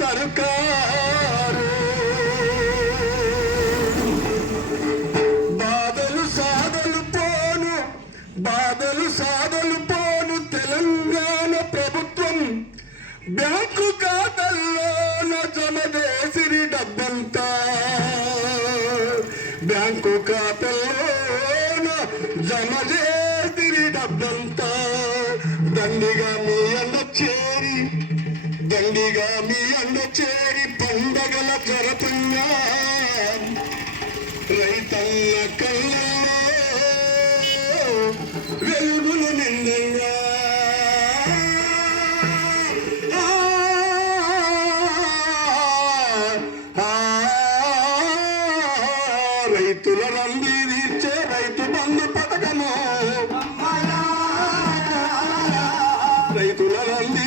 సర్కారు బాధలు సాధలు పోను బాధలు సాధలు పోను తెలంగాణ ప్రభుత్వం బ్యాంకు ఖాతాల్లో జమ చేసిరి డబ్బంతా బ్యాంకు ఖాతాల్లో జమ చేసిరి డబ్బంతా దండిగా దండిగా మీ అన్న చేరి పండగల జరపంగా రైతన్న కళ్ళల్లో వెలుగులు నిండంగా ఆ, రైతుల రంది తీర్చే రైతు బంధు పథకము. రైతుల రంది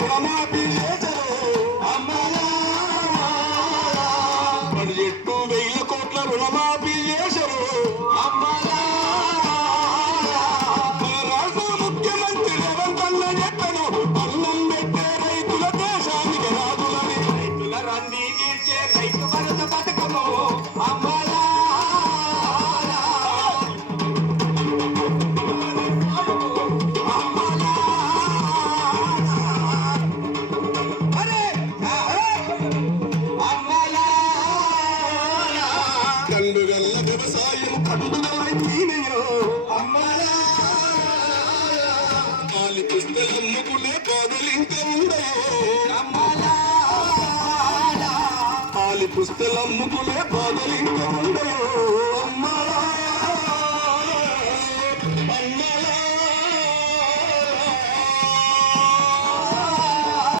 కండుగల్ల వ్యవసాయం కండుగలైనయో పాలి పుస్తలమ్ముకునే బాధలింక ఉండయో పాలి పుస్తలమ్ముకునే బాధలింక ఉండయో